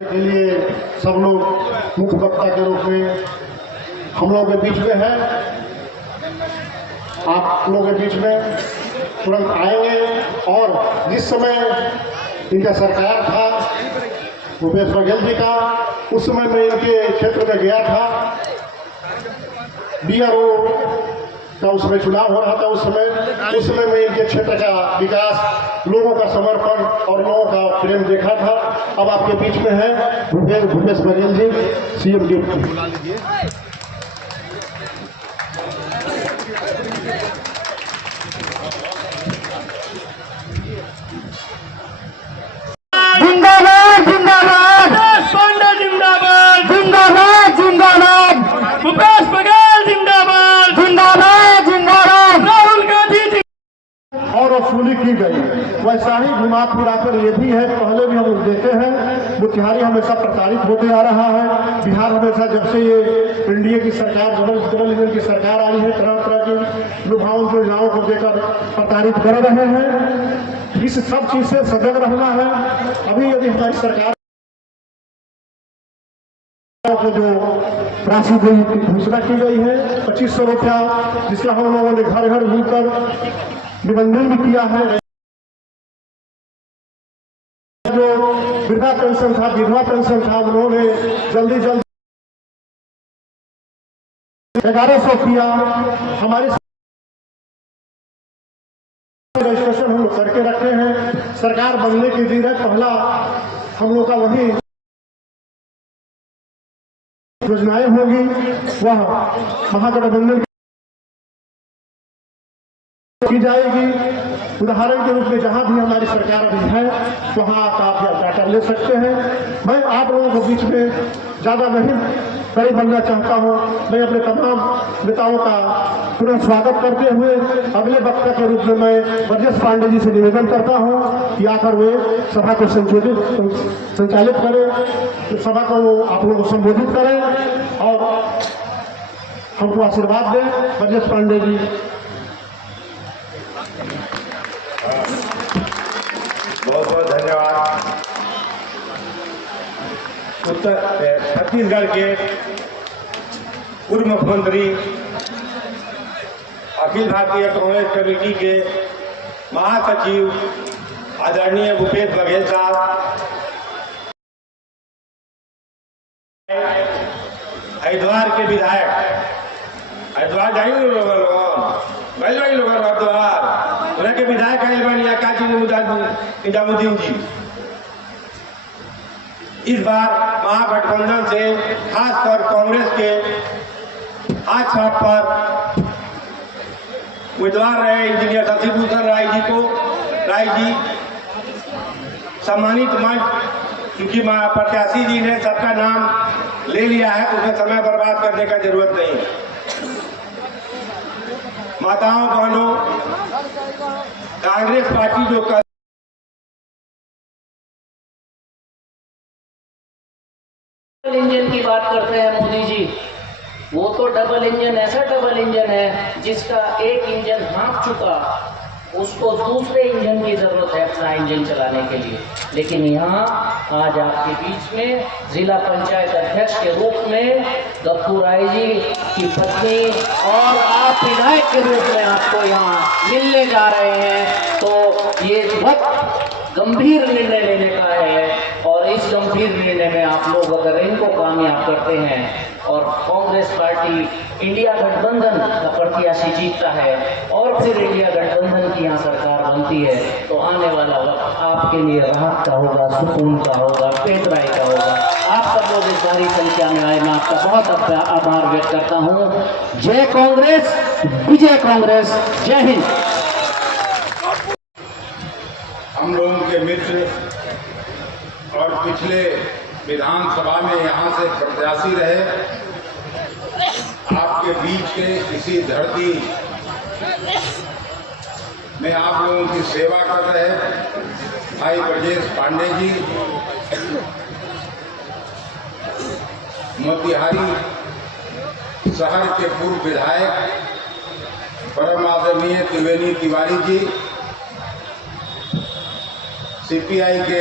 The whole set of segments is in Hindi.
के लिए सब लोग मुख्य वक्ता के रूप में हम लोगों के बीच में है। आप लोगों के बीच में तुरंत आएंगे और जिस समय इनका सरकार था भूपेश बघेल जी का, उस समय मैं इनके क्षेत्र में गया था। BRO का उस समय चुनाव हो रहा था। उस समय मैं इनके क्षेत्र का विकास, लोगों का समर्पण और लोगों का प्रेम देखा था। अब आपके बीच में है भूपेश बघेल जी, CM डिप्टी। जिंदाबाद जिंदाबाद पांडे जिंदाबाद जिंदाबाद जिंदाबाद भूपेश बघेल जिंदाबाद जिंदाबाद जिंदाबाद राहुल गांधी और वसूली की गई। वैसा ही घुमा फिरा कर ये भी है, पहले भी हम लोग देखे हैं, मोतिहारी हमेशा प्रताड़ित होते आ रहा है। बिहार हमेशा जब से ये NDA की सरकार, डबल इंजन की सरकार आई है, तरह तरह की लुभावन योजनाओं को देकर प्रताड़ित कर रहे हैं। इस सब चीज से सजग रहना है। अभी यदि हमारी सरकार को जो राशि की घोषणा की गई है 2500 रुपया, जिसका हम लोगों ने घर घर मिलकर निबंधन भी किया है। जो वृद्धा पेंशन था, विधवा पेंशन था, उन्होंने जल्दी 1100 किया। हमारी रजिस्ट्रेशन हम लोग करके रखे हैं। सरकार बनने की दिन है, पहला हम लोग का वही योजनाएं होगी, वह महागठबंधन की जाएगी। उदाहरण के रूप में जहां भी हमारी सरकार अभी है वहां आप जाकर ले सकते हैं। मैं आप लोगों के बीच में ज्यादा नहीं बड़ी बनना चाहता हूं। मैं अपने तमाम नेताओं का पुनः स्वागत करते हुए अगले वक्ता के रूप में मैं ब्रजेश पांडे जी से निवेदन करता हूं कि आकर वे सभा को संचालित करें, सभा को आप लोग को संबोधित करें और हमको आशीर्वाद दें। ब्रजेश पांडे जी। बहुत बहुत धन्यवाद। छत्तीसगढ़ के पूर्व मुख्यमंत्री, अखिल भारतीय कांग्रेस कमेटी के महासचिव आदरणीय भूपेश बघेल साहब, हरिद्वार के विधायक, हरिद्वार जाएंगे लोग हरिद्वार उन्हें के विधायक निजामुद्दीन जी इस बार महागठबंधन से खासकर कांग्रेस के हाथ छाप पर उम्मीदवार रहे इंजीनियर शशिभूषण राय जी सम्मानित मंच, क्योंकि प्रत्याशी जी ने सबका नाम ले लिया है, उसमें समय बर्बाद करने का जरूरत नहीं। माताओं बहनों, कांग्रेस पार्टी जो कर इंजन की बात करते हैं मोदी जी, वो तो डबल इंजन, ऐसा डबल इंजन है जिसका एक इंजन हाँक चुका, उसको दूसरे इंजन की जरूरत है अपना इंजन चलाने के लिए। लेकिन यहाँ आज आपके बीच में जिला पंचायत अध्यक्ष के रूप में गप्पू राय जी की पत्नी और आप विधायक के रूप में आपको यहाँ मिलने जा रहे हैं। तो ये बहुत गंभीर निर्णय लेने का है और इस गंभीर निर्णय में आप लोग अगर इनको कामयाब करते हैं और कांग्रेस पार्टी इंडिया गठबंधन का प्रत्याशी जीतता है और फिर इंडिया गठबंधन की यहाँ सरकार बनती है, तो आने वाला वक्त आपके लिए राहत का होगा, सुकून का होगा, पेटराई का होगा। आप सब लोग इस भारी संख्या में आए, मैं आपका बहुत आभार व्यक्त करता हूँ। जय कांग्रेस, विजय कांग्रेस, जय हिंद। हम लोगों के मित्र और पिछले विधानसभा में यहाँ से प्रत्याशी रहे, आपके बीच के इसी धरती में आप लोगों की सेवा कर रहे भाई ब्रजेश पांडे जी, मोतिहारी शहर के पूर्व विधायक परम आदरणीय त्रिवेणी तिवारी जी, CPI के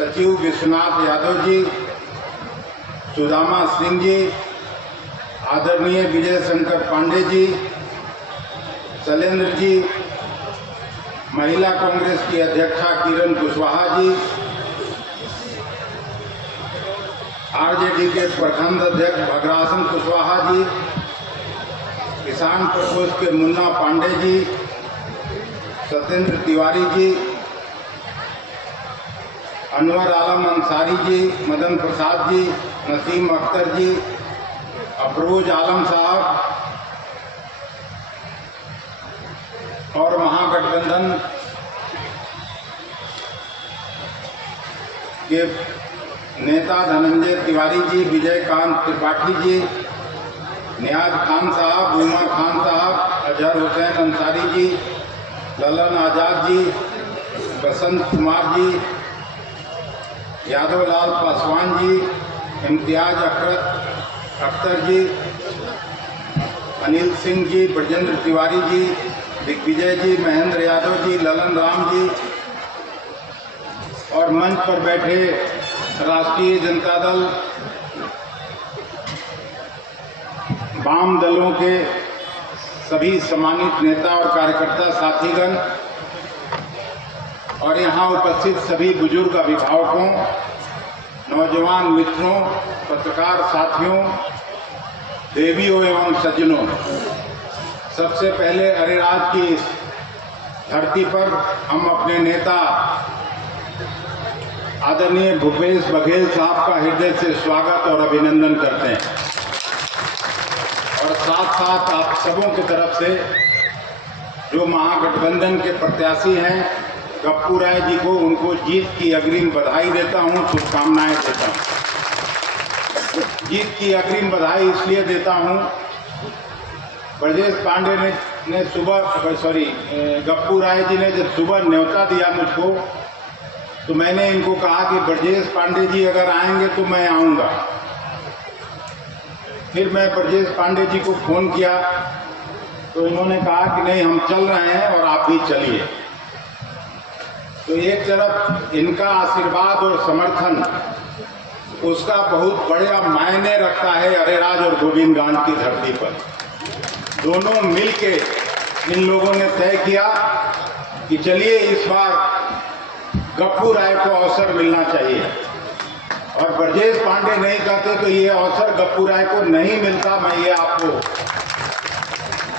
सचिव विश्वनाथ यादव जी, सुदामा सिंह जी, आदरणीय विजय शंकर पांडे जी, शैलेंद्र जी, महिला कांग्रेस की अध्यक्षा किरण कुशवाहा जी, आरजेडी के प्रखंड अध्यक्ष भगरासन कुशवाहा जी, किसान प्रकोष्ठ के मुन्ना पांडे जी, सत्येंद्र तिवारी जी, अनवर आलम अंसारी जी, मदन प्रसाद जी, नसीम अख्तर जी, अफरोज आलम साहब और महागठबंधन के नेता धनंजय तिवारी जी, विजयकांत त्रिपाठी जी, नियाज खान साहब, उमा खान साहब, अजहर हुसैन अंसारी जी, ललन आजाद जी, बसंत कुमार जी, यादवलाल पासवान जी, इम्तियाज अख्तर जी, अनिल सिंह जी, ब्रजेंद्र तिवारी जी, दिग्विजय जी, महेंद्र यादव जी, ललन राम जी और मंच पर बैठे राष्ट्रीय जनता दल, वाम दलों के सभी सम्मानित नेता और कार्यकर्ता साथीगण और यहाँ उपस्थित सभी बुजुर्ग अभिभावकों, नौजवान मित्रों, पत्रकार साथियों, देवियों एवं सज्जनों, सबसे पहले अरेराज की इस धरती पर हम अपने नेता आदरणीय भूपेश बघेल साहब का हृदय से स्वागत और अभिनंदन करते हैं और साथ साथ आप सबों की तरफ से जो महागठबंधन के प्रत्याशी हैं गप्पू राय जी को, उनको जीत की अग्रिम बधाई देता हूं, शुभकामनाएं देता हूं। जीत की अग्रिम बधाई इसलिए देता हूं, ब्रजेश पांडे ने गप्पू राय जी ने जब सुबह न्योता दिया मुझको, तो मैंने इनको कहा कि ब्रजेश पांडे जी अगर आएंगे तो मैं आऊंगा। फिर मैं ब्रजेश पांडे जी को फोन किया तो इन्होंने कहा कि नहीं, हम चल रहे हैं और आप भी चलिए। तो एक तरफ इनका आशीर्वाद और समर्थन उसका बहुत बड़ा मायने रखता है अरेराज और गोविंदगंज की धरती पर। दोनों मिलके इन लोगों ने तय किया कि चलिए इस बार गप्पू राय को अवसर मिलना चाहिए और ब्रजेश पांडे नहीं कहते तो ये अवसर गप्पू राय को नहीं मिलता। मैं ये आपको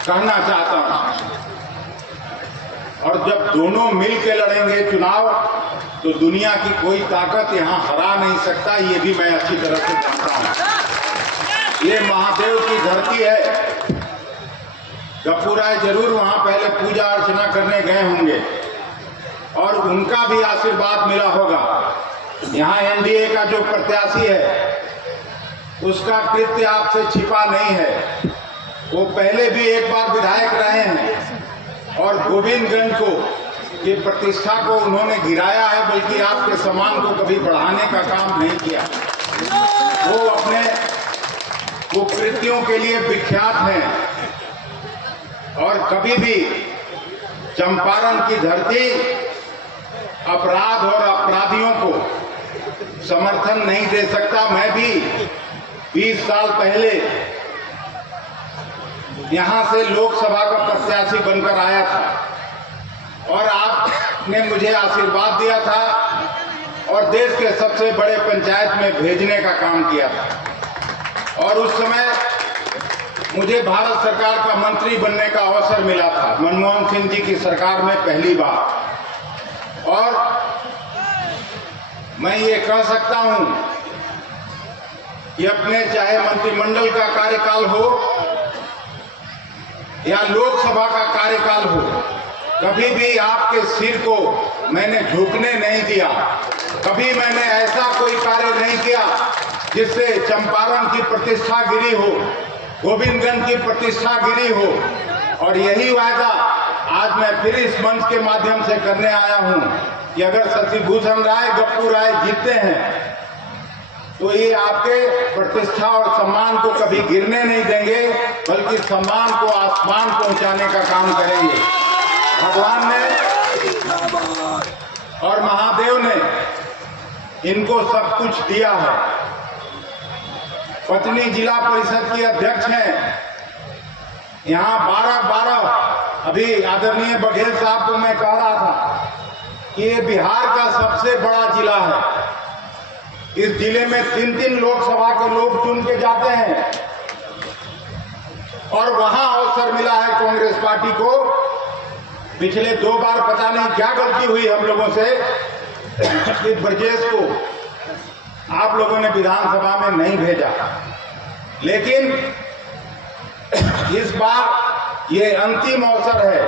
कहना चाहता हूं। और जब दोनों मिल के लड़ेंगे चुनाव तो दुनिया की कोई ताकत यहां हरा नहीं सकता, ये भी मैं अच्छी तरह से जानता हूं। ये महादेव की धरती है। गप्पू राय जरूर वहां पहले पूजा अर्चना करने गए होंगे और उनका भी आशीर्वाद मिला होगा। यहाँ एनडीए का जो प्रत्याशी है उसका कृत्य आपसे छिपा नहीं है। वो पहले भी एक बार विधायक रहे हैं और गोविंदगंज को की प्रतिष्ठा को उन्होंने गिराया है, बल्कि आपके सम्मान को कभी बढ़ाने का काम नहीं किया। वो अपने कुकृत्यों के लिए विख्यात हैं और कभी भी चंपारण की धरती अपराध और अपराधियों को समर्थन नहीं दे सकता। मैं भी 20 साल पहले यहां से लोकसभा का प्रत्याशी बनकर आया था और आपने मुझे आशीर्वाद दिया था और देश के सबसे बड़े पंचायत में भेजने का काम किया था और उस समय मुझे भारत सरकार का मंत्री बनने का अवसर मिला था, मनमोहन सिंह जी की सरकार में पहली बार। और मैं ये कह सकता हूं कि अपने चाहे मंत्रिमंडल का कार्यकाल हो या लोकसभा का कार्यकाल हो, कभी भी आपके सिर को मैंने झुकने नहीं दिया। कभी मैंने ऐसा कोई कार्य नहीं किया जिससे चंपारण की प्रतिष्ठा गिरी हो, गोविंदगंज की प्रतिष्ठा गिरी हो। और यही वायदा आज मैं फिर इस मंच के माध्यम से करने आया हूं कि अगर शशिभूषण राय गप्पू राय जीतते हैं तो ये आपके प्रतिष्ठा और सम्मान को कभी गिरने नहीं देंगे, बल्कि सम्मान को आसमान पहुंचाने का काम करेंगे। भगवान ने और महादेव ने इनको सब कुछ दिया है। पत्नी जिला परिषद की अध्यक्ष हैं। यहाँ 12 अभी आदरणीय बघेल साहब को मैं कह रहा था कि ये बिहार का सबसे बड़ा जिला है। इस जिले में 3 लोकसभा के लोग चुन के जाते हैं और वहां अवसर मिला है कांग्रेस पार्टी को। पिछले 2 बार पता नहीं क्या गलती हुई हम लोगों से कि ब्रजेश को आप लोगों ने विधानसभा में नहीं भेजा, लेकिन इस बार ये अंतिम अवसर है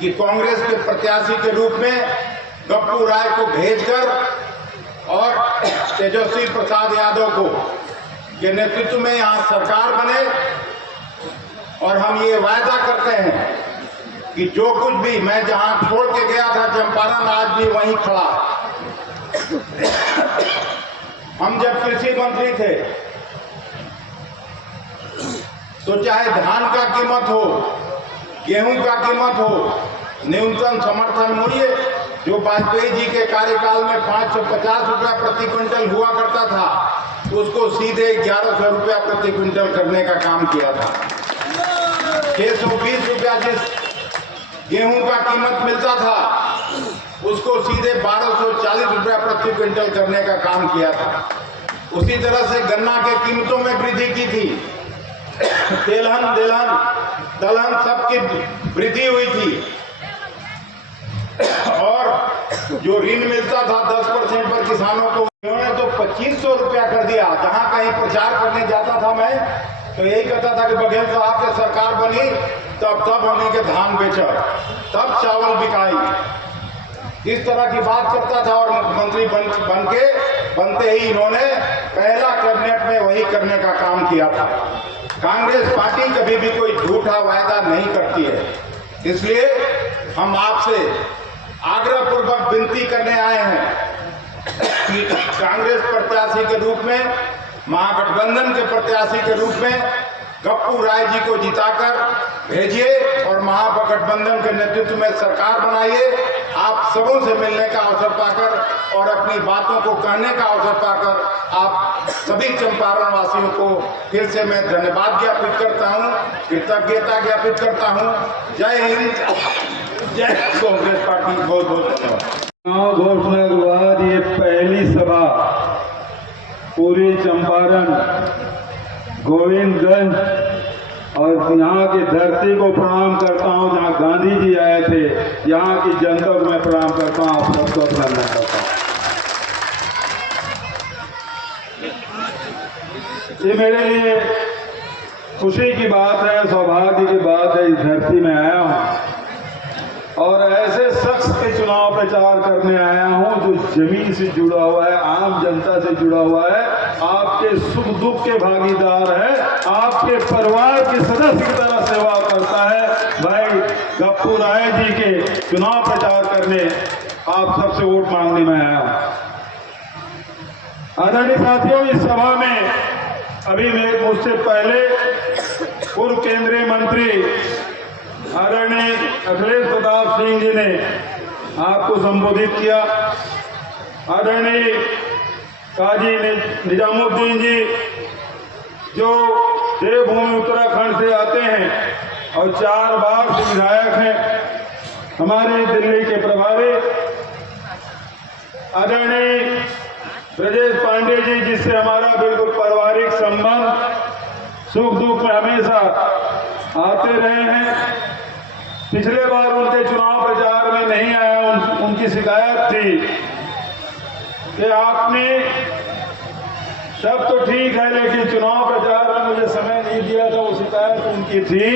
कि कांग्रेस के प्रत्याशी के रूप में गप्पू राय को भेजकर और तेजस्वी प्रसाद यादव को के नेतृत्व में यहां सरकार बने। और हम ये वायदा करते हैं कि जो कुछ भी मैं जहां छोड़ के गया था चंपारण, आज भी वहीं खड़ा। हम जब कृषि मंत्री थे तो चाहे धान का कीमत हो, गेहूं का कीमत हो, न्यूनतम समर्थन मूल्य जो वाजपेयी जी के कार्यकाल में 550 रुपया प्रति क्विंटल हुआ करता था, उसको सीधे 1100 रुपया प्रति क्विंटल करने का काम किया था। 620 रुपया जिस गेहूं का कीमत मिलता था, उसको सीधे 1240 रुपया प्रति क्विंटल करने का काम किया था। उसी तरह से गन्ना के कीमतों में वृद्धि की थी। तेलहन, दलहन सबकी वृद्धि हुई थी। और जो ऋण मिलता था 10% पर किसानों को, उन्होंने तो 2500 रुपया कर दिया। जहां कहीं प्रचार करने जाता था मैं तो यही कहता था कि बघेल साहब के सरकार बनी तब हमने के धान बेचा, तब चावल बिकाई। इस तरह की बात करता था और मुख्यमंत्री बनते ही इन्होंने पहला कैबिनेट में वही करने का काम किया था। कांग्रेस पार्टी कभी भी कोई झूठा वायदा नहीं करती है। इसलिए हम आपसे आग्रहपूर्वक विनती करने आए हैं कि कांग्रेस प्रत्याशी के रूप में, महागठबंधन के प्रत्याशी के रूप में गप्पू राय जी को जिताकर भेजिए और महागठबंधन के नेतृत्व में सरकार बनाइए। आप सबों से मिलने का अवसर पाकर और अपनी बातों को कहने का अवसर पाकर आप सभी चंपारण वासियों को फिर से मैं धन्यवाद ज्ञापित करता हूं, कृतज्ञता ज्ञापित करता हूं। जय हिंद, जय कांग्रेस पार्टी। बहुत बहुत धन्यवाद। चुनाव घोषणा के बाद ये पहली सभा पूरी चंपारण, गोविंदगंज और यहाँ की धरती को प्रणाम करता हूँ जहाँ गांधी जी आए थे। यहाँ की जनता को मैं प्रणाम करता हूँ, आप सबको अभिनंदन करता हूँ। ये मेरे लिए खुशी की बात है, सौभाग्य की बात है। इस धरती में आया हूँ और ऐसे शख्स के चुनाव प्रचार करने आया हूं जो जमीन से जुड़ा हुआ है, आम जनता से जुड़ा हुआ है, आपके सुख दुख के भागीदार है, आपके परिवार के सदस्य की तरह सेवा करता है। भाई गप्पू राय जी के चुनाव प्रचार करने आप सबसे वोट मांगने में आया हूं। आदरणीय साथियों, इस सभा में अभी मुझसे पहले पूर्व केंद्रीय मंत्री आदरणीय अखिलेश प्रताप सिंह जी ने आपको संबोधित किया। आदरणीय काजी निजामुद्दीन जी जो देवभूमि उत्तराखंड से आते हैं और 4 बार से विधायक हैं, हमारे दिल्ली के प्रभारी आदरणीय ब्रजेश पांडे जी जिससे हमारा बिल्कुल पारिवारिक संबंध, सुख दुख में हमेशा आते रहे हैं। पिछले बार उनके चुनाव प्रचार में नहीं आया, उनकी शिकायत थी कि आपने सब तो ठीक है लेकिन चुनाव प्रचार में मुझे समय नहीं दिया था, वो शिकायत उनकी थी।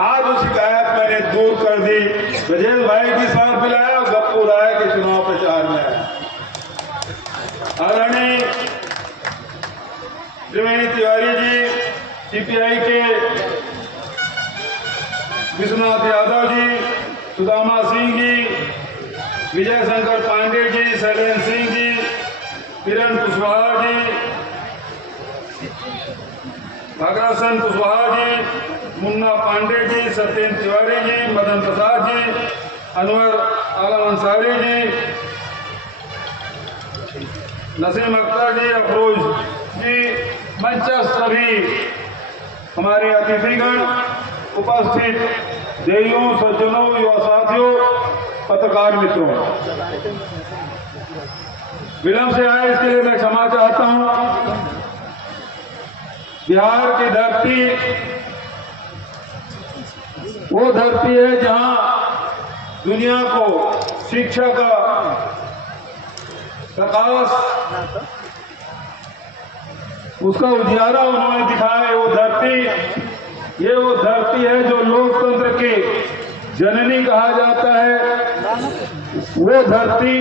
आज वो शिकायत मैंने दूर कर दी, ब्रजेश भाई की साथ मिलाया और गप्पू राय के चुनाव प्रचार में आया। आदरणीय त्रिवेणी तिवारी जी, सीपीआई के विश्वनाथ यादव जी, सुदामा सिंह जी, विजय शंकर पांडे जी, शैलेंद्र सिंह जी, किरण कुशवाहा जी, अग्रसन कुशवाहा जी, मुन्ना पांडे जी, सत्येंद्र तिवारी जी, मदन प्रसाद जी, अनवर आलम अंसारी जी, नसीम अख्तर जी, अफरोज जी, मंचस्थ सभी हमारे अतिथिगण, उपस्थित देवियों, सज्जनों, युवा साथियों, पत्रकार मित्रों, विलंब से आए इसके लिए मैं क्षमा चाहता हूं। बिहार की धरती वो धरती है जहां दुनिया को शिक्षा का प्रकाश, उसका उजियारा उन्होंने दिखाया है। वो धरती, ये वो धरती है जो लोकतंत्र की जननी कहा जाता है, वो धरती।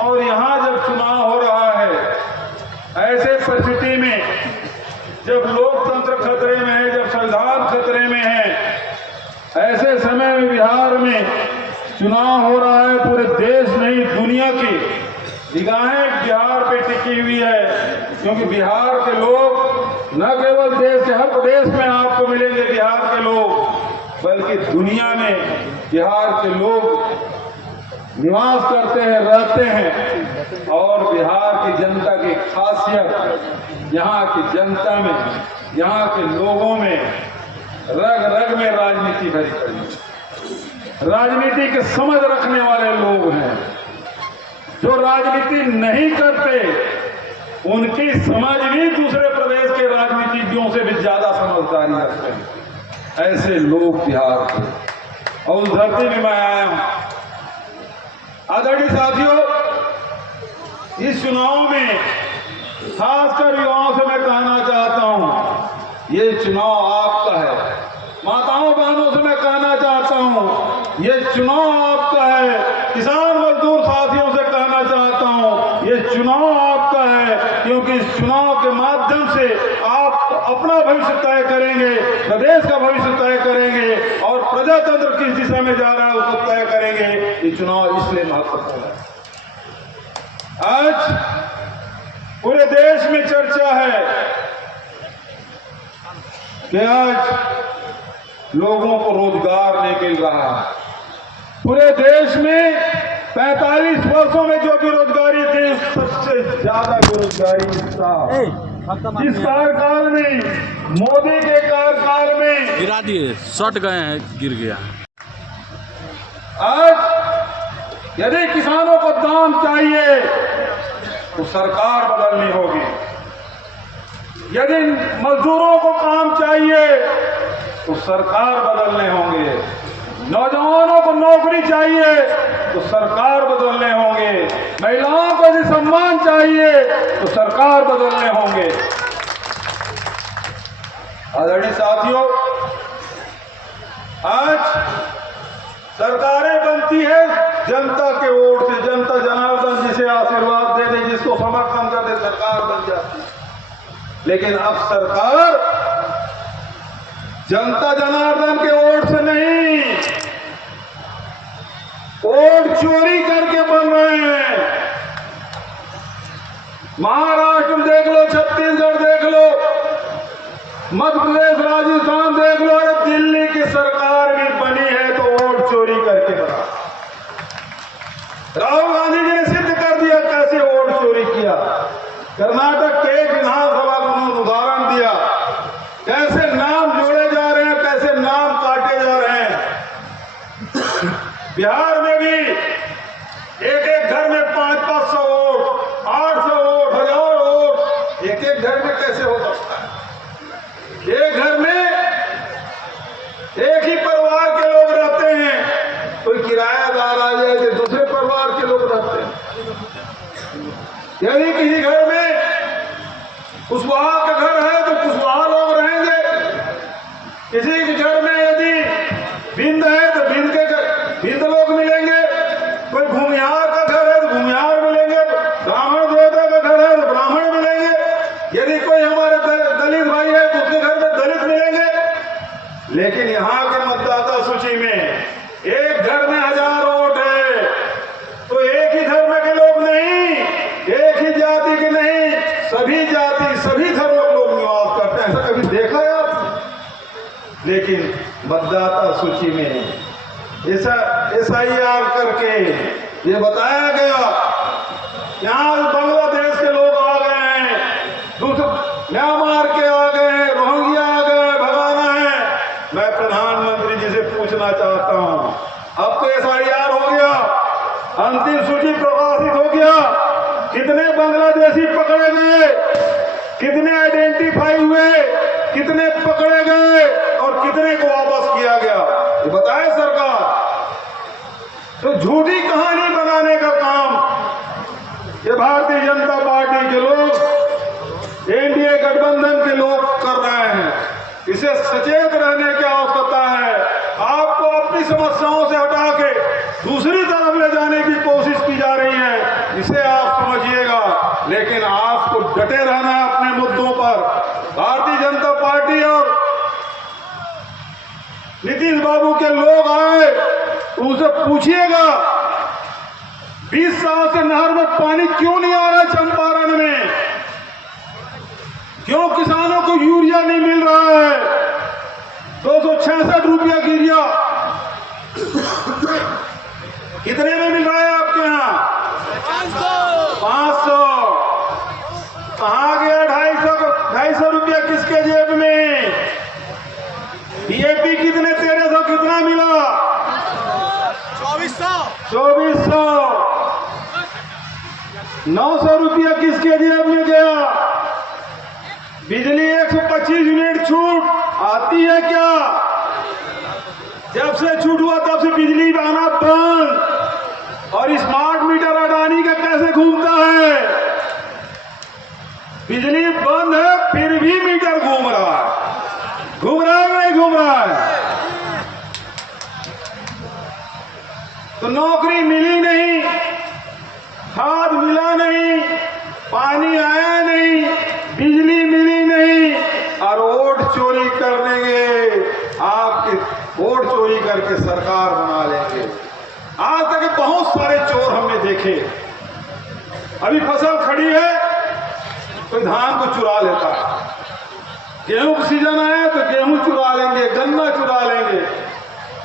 और यहाँ जब चुनाव हो रहा है, ऐसे परिस्थिति में जब लोकतंत्र खतरे में है, जब संविधान खतरे में है, ऐसे समय में बिहार में चुनाव हो रहा है। पूरे देश नहीं, दुनिया की निगाहें बिहार पे टिकी हुई है, क्योंकि बिहार के लोग न केवल देश के हर प्रदेश में आपको मिलेंगे बिहार के लोग, बल्कि दुनिया में बिहार के लोग निवास करते हैं, रहते हैं। और बिहार की जनता की खासियत, यहाँ की जनता में, यहाँ के लोगों में रग रग में राजनीति भरी पड़ी है। राजनीति के समझ रखने वाले लोग हैं। जो राजनीति नहीं करते, उनकी समझ भी दूसरे प्रदेश के राजनीतिज्ञों से भी ज्यादा समझदारी रखते हैं। ऐसे लोग बिहार के, और उस धरती में मैं आया हूं। आदरणीय साथियों, इस चुनाव में खासकर युवाओं से मैं कहना चाहता हूं, ये चुनाव आपका है। माताओं बहनों से मैं कहना चाहता हूं, ये चुनाव आपका है। किसान मजदूर साथियों से कहना चाहता हूं, ये चुनाव आपका है, क्योंकि इस चुनाव के माध्यम से आप अपना भविष्य तय करेंगे, प्रदेश का भविष्य तय करेंगे, और प्रजातंत्र किस दिशा में जा रहा है उसको तय करेंगे। ये चुनाव इसलिए महत्वपूर्ण है। आज पूरे देश में चर्चा है कि आज लोगों को रोजगार नहीं मिल रहा है। पूरे देश में 45 वर्षों में जो बेरोजगारी थी, सबसे ज्यादा बेरोजगारी जिस कार्यकाल में, मोदी के कार्यकाल में गिरा दिए, शॉट गए हैं, गिर गया। आज यदि किसानों को दाम चाहिए तो सरकार बदलनी होगी। यदि मजदूरों को काम चाहिए तो सरकार बदलने होंगे। नौजवानों को नौकरी चाहिए तो सरकार बदलने होंगे। महिलाओं को यदि सम्मान चाहिए तो सरकार बदलने होंगे। आदरणीय साथियों, आज सरकारें बनती है जनता के वोट से। जनता जनार्दन जिसे आशीर्वाद दे दे, जिसको समर्थन कर दे, सरकार बन जाती है। लेकिन अब सरकार जनता जनार्दन के वोट से नहीं, वोट चोरी करके बन रहे हैं। महाराष्ट्र देख लो, छत्तीसगढ़ देख लो, मध्य प्रदेश, राजस्थान देख लो, दिल्ली की सरकार भी बनी है तो वोट चोरी करके बना। राहुल गांधी जी ने सिद्ध कर दिया कैसे वोट चोरी किया। कर्नाटक के एक विधानसभा को उन्होंने उदाहरण दिया, कैसे नाम जोड़े जा रहे हैं, कैसे नाम काटे जा रहे हैं। बिहार में भी एक एक घर में 500-500 वोट, 800 वोट, 1000 वोट, एक एक घर में कैसे हो सकता है। एक घर में एक ही परिवार के लोग रहते हैं, कोई किरायादार आ जाए तो दूसरे परिवार के लोग रहते हैं। यदि किसी घर में कुशवाहा का घर है तो कुशवाहा लोग रहेंगे। किसी के घर में यदि बिंद है तो बिंद के बिंद लोग मिलेंगे। कोई भूमिहार का घर है तो भूमिहार मिलेंगे। ब्राह्मण देवता का घर है तो ब्राह्मण मिलेंगे। यदि कोई हमारे दलित भाई है तो उसके घर में दलित मिलेंगे। लेकिन यहाँ के मतदाता सूची में एक घर में 1000 वोट है तो एक ही धर्म के लोग नहीं, एक ही जाति के नहीं, सभी जाति, सभी धर्म के लोग निवास करते हैं। ऐसा कभी देखा है आप? लेकिन मतदाता सूची में SIR करके ये बताया गया, यहाँ बांग्लादेश कितने बांग्लादेशी पकड़े गए, कितने आइडेंटिफाई हुए, कितने पकड़े गए और कितने को वापस किया गया, ये बताए सरकार। तो झूठी कहानी बनाने का काम ये भारतीय जनता पार्टी के लोग, एनडीए गठबंधन के लोग कर रहे हैं। इसे सचेत रहने की आवश्यकता है। आपको अपनी समस्याओं से हटा के दूसरी तरफ ले जाने की कोशिश की जा रही है, इसे आप समझिएगा। लेकिन आपको डटे रहना है अपने मुद्दों पर। भारतीय जनता पार्टी और नीतीश बाबू के लोग आए, उनसे पूछिएगा 20 साल से नहर में पानी क्यों नहीं आ रहा है चंपारण में, क्यों किसानों को यूरिया नहीं मिल रहा है। 266 रुपया यूरिया कितने में मिल रहा है आपके यहाँ? 500। कहाँ गया 250 रुपया किसके जेब में? डीएपी कितने 1300 कितना मिला? 2400। 900 रुपया किसके जेब में गया? बिजली 125 यूनिट छूट आती है क्या? जब से छूट हुआ तब से बिजली आना बंद। और स्मार्ट मीटर अडानी का कैसे घूमता है? बिजली बंद है फिर भी मीटर घूम रहा है। घूम रहा है नहीं घूम रहा है? तो नौकरी मिली नहीं, खाद मिला नहीं, पानी आया नहीं, बिजली मिली नहीं, और वोट चोरी कर लेंगे। आपके वोट चोरी करके सरकार बना लेंगे। आज तक बहुत सारे चोर हमने देखे। अभी फसल खड़ी है तो धान को चुरा लेता है, गेहूं का सीजन आया तो गेहूं चुरा लेंगे, गन्ना चुरा लेंगे,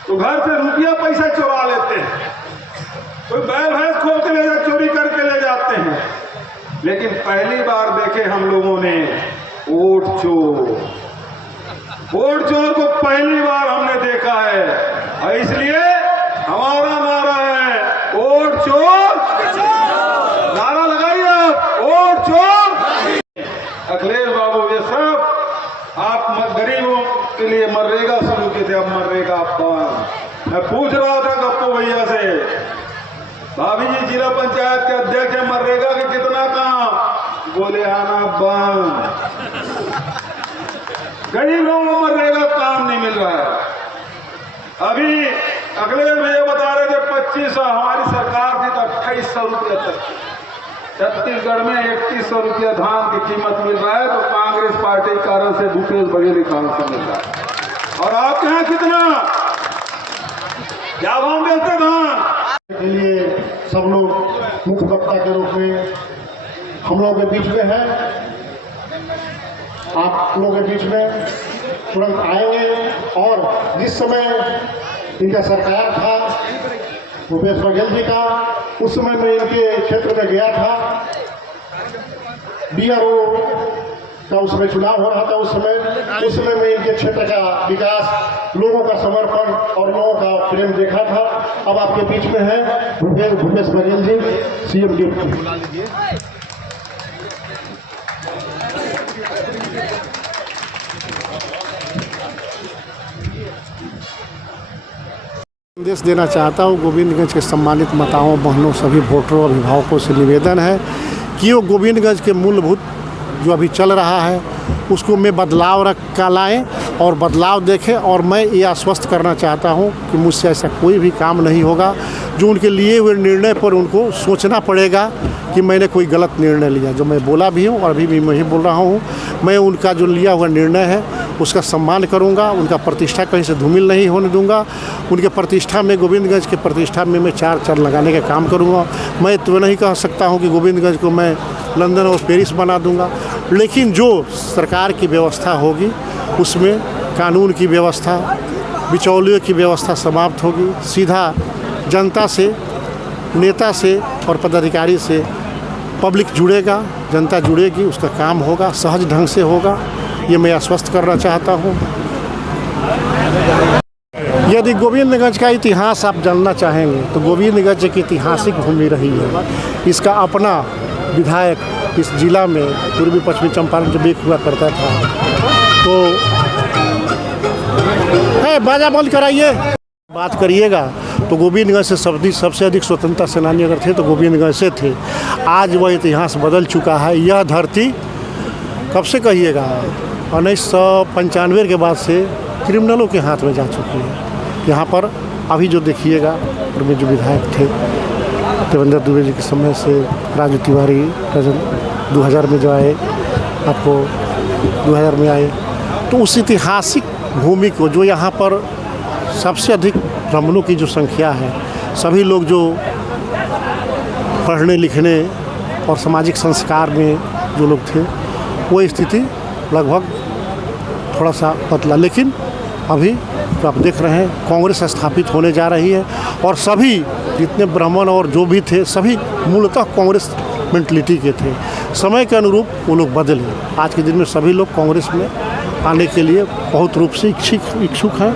तो घर से रुपया पैसा चुरा लेते हैं। कोई बैल भैंस खोल के ले जा, चोरी करके ले जाते हैं। लेकिन पहली बार देखे हम लोगों ने वोट चोर। वोट चोर को पहली बार हमने देखा है, और इसलिए हमारा नारा है वोट चोर। नारा लगाइए आप, वोट चोर। अखिलेश बाबू ये सब आप गरीबों के लिए मनरेगा शुरू किए थे, अब मनरेगा बंद। मैं पूछ रहा था गप्पू भैया से, भाभी जी जिला पंचायत के अध्यक्ष है, मनरेगा के कितना काम? बोले आना बंद। गरीब लोगों को मनरेगा काम नहीं मिल रहा है। अभी अगले भैया बता रहे थे 2500, हमारी सरकार थी तो 2800 रुपया तक। छत्तीसगढ़ में 3100 रुपया धान की कीमत मिल रहा है, तो कांग्रेस पार्टी के कारण से भूपेश बघेल के कारण से मिल रहा है। और आपके यहाँ कितना क्या भाव मिलते धान? के लिए सब लोग मुख्य वक्ता के रूप में हम लोगों के बीच में है। आप लोगों के बीच में तुरंत आएंगे। और जिस समय इनका सरकार था भूपेश बघेल जी का, उस समय मैं इनके क्षेत्र में गया था। बीआरओ का उस समय चुनाव हो रहा था। उस समय मैं इनके क्षेत्र का विकास, लोगों का समर्पण और लोगों का प्रेम देखा था। अब आपके बीच में है भूपेश बघेल जी, सीएम डिप्टी। संदेश देना चाहता हूँ गोविंदगंज के सम्मानित माताओं, बहनों, सभी वोटरों, अभिभावकों से निवेदन है कि वो गोविंदगंज के मूलभूत जो अभी चल रहा है उसको में बदलाव रखा लाएँ और बदलाव देखें। और मैं ये आश्वस्त करना चाहता हूँ कि मुझसे ऐसा कोई भी काम नहीं होगा जो उनके लिए हुए निर्णय पर उनको सोचना पड़ेगा कि मैंने कोई गलत निर्णय लिया। जो मैं बोला भी हूँ और अभी भी मैं ही बोल रहा हूँ, मैं उनका जो लिया हुआ निर्णय है उसका सम्मान करूँगा। उनका प्रतिष्ठा कहीं से धूमिल नहीं होने दूँगा। उनके प्रतिष्ठा में, गोविंदगंज के प्रतिष्ठा में मैं चार चांद लगाने का काम करूँगा। मैं तो नहीं कह सकता हूँ कि गोविंदगंज को मैं लंदन और पेरिस बना दूँगा, लेकिन जो सरकार की व्यवस्था होगी उसमें कानून की व्यवस्था, बिचौलियों की व्यवस्था समाप्त होगी। सीधा जनता से, नेता से और पदाधिकारी से पब्लिक जुड़ेगा, जनता जुड़ेगी, उसका काम होगा, सहज ढंग से होगा। ये मैं आश्वस्त करना चाहता हूँ। यदि गोविंदगंज का इतिहास आप जानना चाहेंगे तो गोविंदगंज एक ऐतिहासिक भूमि रही है। इसका अपना विधायक इस जिला में पूर्वी पश्चिमी चंपारण जब एक हुआ करता था तो बाजा बंद कराइए बात करिएगा तो गोविंदगंज से सबसे अधिक स्वतंत्रता सेनानी अगर थे तो गोविंदगंज से थे। आज वह इतिहास बदल चुका है। यह धरती कब से कहिएगा 1995 के बाद से क्रिमिनलों के हाथ में जा चुकी है। यहाँ पर अभी जो देखिएगा में जो विधायक थे देवेंद्र दुबे जी के समय से राजू तिवारी 2000 में जो आए आपको 2000 में आए तो उस ऐतिहासिक भूमि को जो यहाँ पर सबसे अधिक ब्राह्मणों की जो संख्या है सभी लोग जो पढ़ने लिखने और सामाजिक संस्कार में जो लोग थे वो स्थिति लगभग थोड़ा सा बदला। लेकिन अभी तो आप देख रहे हैं कांग्रेस स्थापित होने जा रही है और सभी जितने ब्राह्मण और जो भी थे सभी मूलतः कांग्रेस मेंटलिटी के थे। समय के अनुरूप वो लोग बदले। आज के दिन में सभी लोग कांग्रेस में आने के लिए बहुत रूप से इच्छुक हैं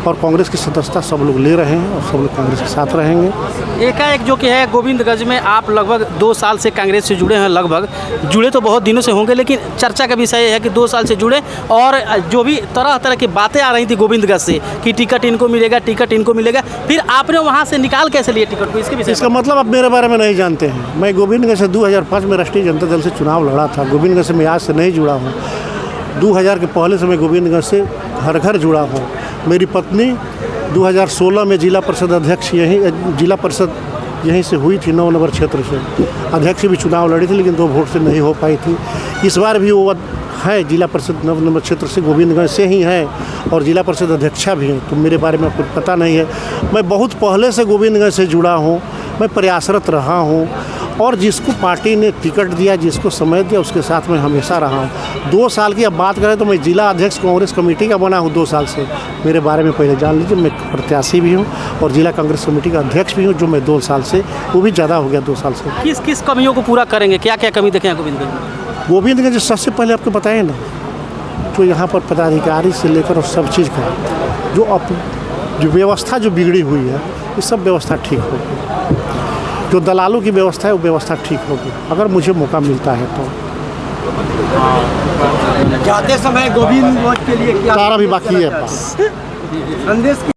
और कांग्रेस की सदस्यता सब लोग ले रहे हैं और सब लोग कांग्रेस के साथ रहेंगे। एकाएक जो कि है गोविंदगंज में आप लगभग 2 साल से कांग्रेस से जुड़े हैं। लगभग जुड़े तो बहुत दिनों से होंगे लेकिन चर्चा का विषय है कि 2 साल से जुड़े और जो भी तरह तरह की बातें आ रही थी गोविंदगंज से कि टिकट इनको मिलेगा फिर आपने वहाँ से निकाल कैसे लिए टिकट को? इसके विषय इसका मतलब आप मेरे बारे में नहीं जानते हैं। मैं गोविंदगंज से 2005 में राष्ट्रीय जनता दल से चुनाव लड़ा था। गोविंदगंज से मैं आज से नहीं जुड़ा हूँ। 2000 के पहले से मैं गोविंदगंज से घर घर जुड़ा हूँ। मेरी पत्नी 2016 में जिला परिषद अध्यक्ष जिला परिषद यहीं से हुई थी 9 नंबर क्षेत्र से। अध्यक्ष भी चुनाव लड़ी थी लेकिन 2 वोट से नहीं हो पाई थी। इस बार भी वो है जिला परिषद 9 नंबर क्षेत्र से गोविंदगंज से ही हैं और जिला परिषद अध्यक्षा भी हैं। तो मेरे बारे में आपको पता नहीं है। मैं बहुत पहले से गोविंदगंज से जुड़ा हूँ। मैं प्रयासरत रहा हूँ और जिसको पार्टी ने टिकट दिया जिसको समय दिया उसके साथ में हमेशा रहा हूँ। 2 साल की अब बात करें तो मैं जिला अध्यक्ष कांग्रेस कमेटी का बना हूँ 2 साल से। मेरे बारे में पहले जान लीजिए। मैं प्रत्याशी भी हूँ और जिला कांग्रेस कमेटी का अध्यक्ष भी हूँ जो मैं 2 साल से वो भी ज़्यादा हो गया 2 साल से। किस किस कमियों को पूरा करेंगे? क्या क्या कमी देखें गोविंदगंज सबसे पहले आपको बताएं ना जो यहाँ पर पदाधिकारी से लेकर और सब चीज़ का जो व्यवस्था जो बिगड़ी हुई है ये सब व्यवस्था ठीक होगी। जो दलालों की व्यवस्था है वो व्यवस्था ठीक होगी अगर मुझे मौका मिलता है तो। जाते समय गोविंदगंज के लिए क्या सारा भी बाकी है संदेश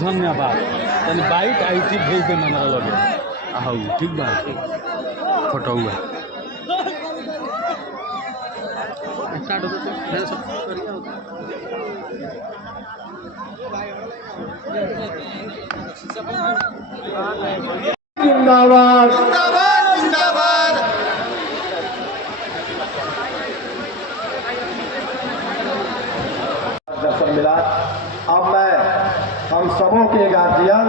धन्यवाद। तनी बाइक आई थी भेज दे हमारा लगे आओ ठीक बा फोटो हुआ जिंदाबाद दर्शन मिला। अब मैं हम सबों के गार्जियन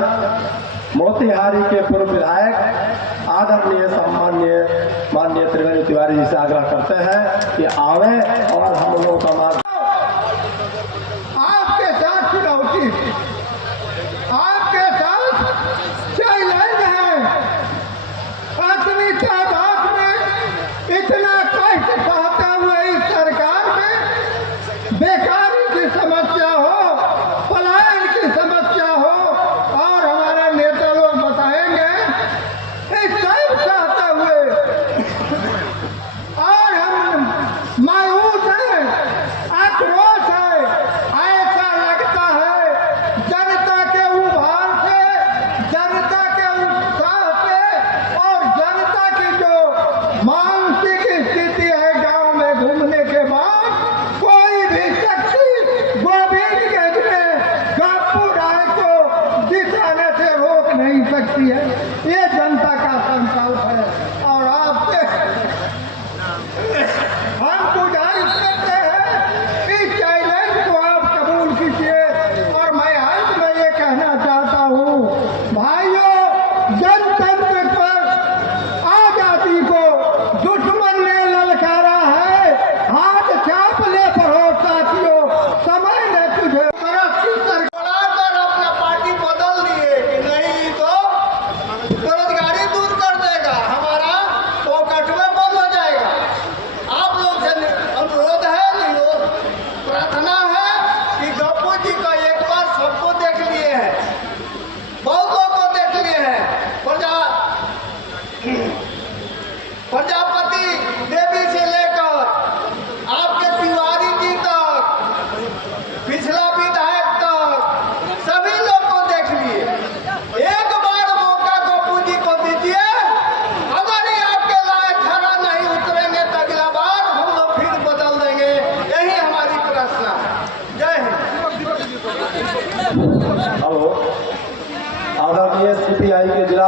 मोतिहारी के पूर्व विधायक आदरणीय सम्माननीय माननीय त्रिवेणी तिवारी जी से आग्रह करते हैं कि आवे और हम लोगों का मार्ग आपके साथ चुनौती आपके साथ चैलेंज है। अपनी तादाद में इतना कष्ट सहते हुए इस सरकार में बेकारी की समस्या हो पलायन की समस्या हो और हमारे नेता लोग बताएंगे इस सब चाहते हुए और हम मायूस हैं।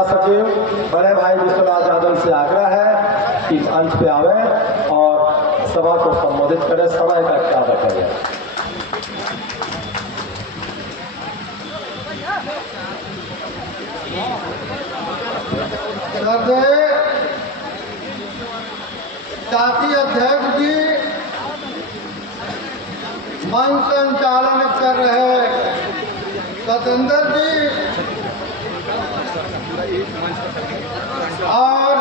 जिला सचिव बड़े भाई विश्वनाथ यादव से आग्रह है कि मंच पे आवे और सभा को संबोधित करें। समय का ख्याल रखें। जातीय अध्यक्ष जी मंच संचालन कर रहे सतेंद्र जी और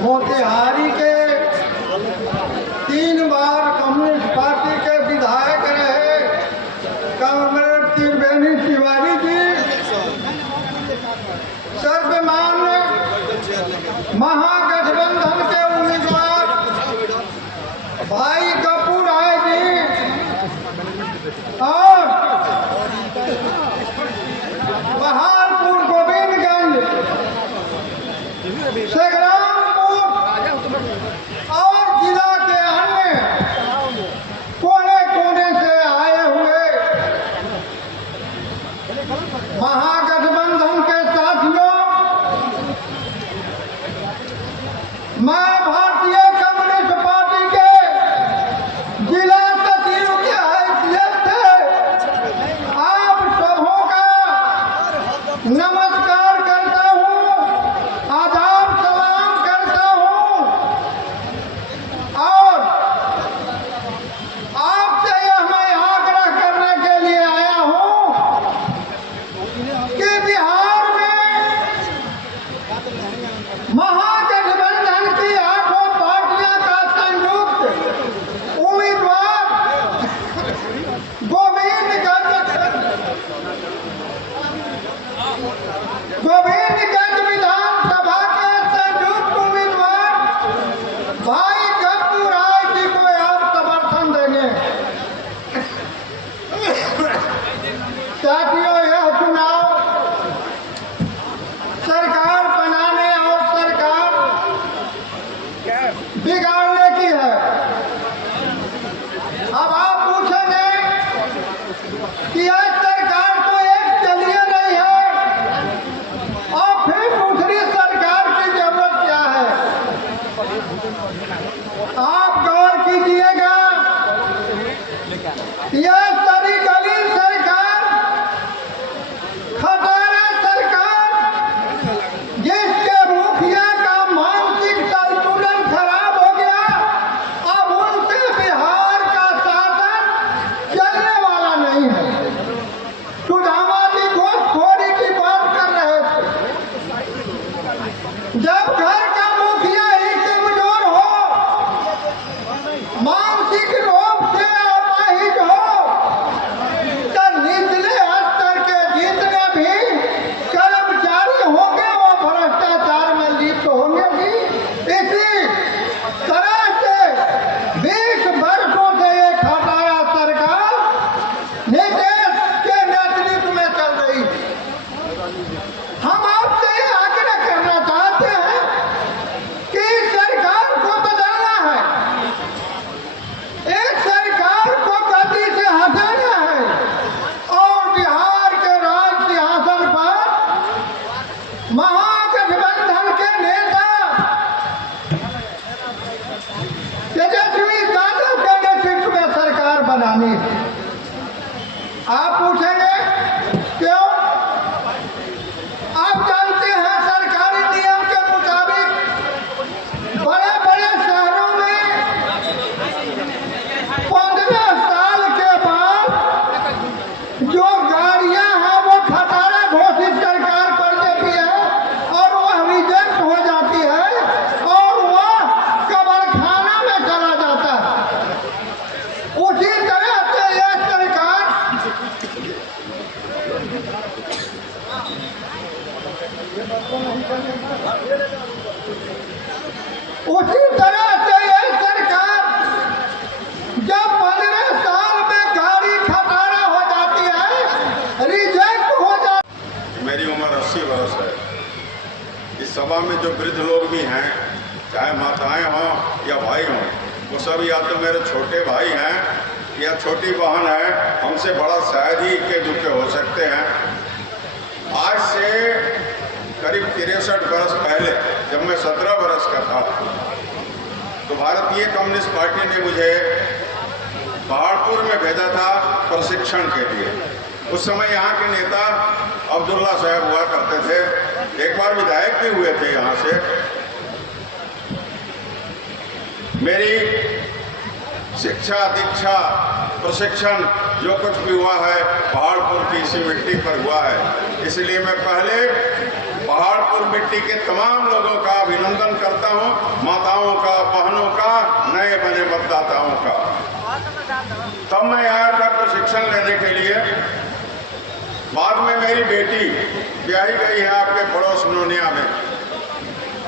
मोतिहारी के 3 बार कम्युनिस्ट पार्टी के विधायक रहे कमरेड त्रिवेणी तिवारी जी, सर्वमान्य महागठबंधन के उम्मीदवार भाई गप्पू राय जी और बहारपुर गोविंदगंज संग्रामपुर और जिला के अन्य कोने कोने से आए हुए महागठबंधन के साथियों, मैं भारतीय कम्युनिस्ट पार्टी के जिला सचिव की हैसियत से आप सबों का नमस्कार करता हूँ, आदाब सलाम करता हूँ और आपसे यह मैं आग्रह करने के लिए आया हूँ कि बिहार में महागठबंधन की 8 पार्टियों का संयुक्त उम्मीदवार गोविंदगंज विधानसभा के संयुक्त उम्मीदवार भाई गप्पू राय जी को आप समर्थन देंगे। साथियों, यह चुनाव सरकार बनाने और सरकार बिगाड़ने की है। अब आप पूछेंगे कि यह सरकार तो एक चलिए रही है और फिर दूसरी सरकार की जरूरत क्या है। आप गौर कीजिएगा, यह सारी गली सरकार, खटारा सरकार, जिसके मुखिया का मानसिक संतुलन खराब हो गया, अब उनसे बिहार का शासन चलने वाला नहीं है। सुदामा जी घोषखोरी की बात कर रहे थे। जब घर का मुखिया ही कमजोर हो, मानसिक रूप से अपाहिज हो, तो निचले स्तर के जितने भी कर्मचारी होंगे वो भ्रष्टाचार में लिप्त होंगे भी। इसी तरह से 20 वर्षों से ये खटारा सरकार नीतीश के नेतृत्व में चल रही। हम आपसे ये आग्रह करना चाहते हैं कि सरकार को बदलना है, इस सरकार को गद्दी से हटाना है और बिहार के राज सिंहासन पर महागठबंधन के नेता तेजस्वी यादव के नेतृत्व में सरकार बनानी है। आप पूछेंगे क्यों? आप जानते हैं सरकारी नियम के मुताबिक बड़े बड़े शहरों में 15 साल के बाद जो गाड़ियां हैं वो खटारा घोषित सरकार कर देती है और वह रिजेक्ट हो जाती है और वह कब्रखाना में चला जाता है। उसी तरह से यह सरकार जब 15 साल में गाड़ी खटारा हो जाती है, रिजेक्ट हो जाती। मेरी उम्र 80 वर्ष है। इस सभा में जो वृद्ध लोग भी हैं, चाहे माताएं हों या भाई हों, वो सब या तो मेरे छोटे भाई हैं या छोटी बहन है, हमसे बड़ा शायद ही के दुखे हो सकते हैं। आज आज से करीब 63 वर्ष पहले जब मैं 17 वर्ष का था तो भारतीय कम्युनिस्ट पार्टी ने मुझे पहाड़पुर में भेजा था प्रशिक्षण के लिए। उस समय यहाँ के नेता अब्दुल्ला साहब हुआ करते थे, एक बार विधायक भी हुए थे यहाँ से। मेरी शिक्षा दीक्षा प्रशिक्षण जो कुछ भी हुआ है पहाड़पुर की इसी मिट्टी पर हुआ है, इसलिए मैं पहले पहाड़पुर मिट्टी के तमाम लोगों का अभिनंदन करता हूं, माताओं का, बहनों का, नए बने मतदाताओं का। तब मैं आया था प्रशिक्षण लेने के लिए। बाद में मेरी बेटी ब्याही गई है आपके पड़ोस नोनिया में।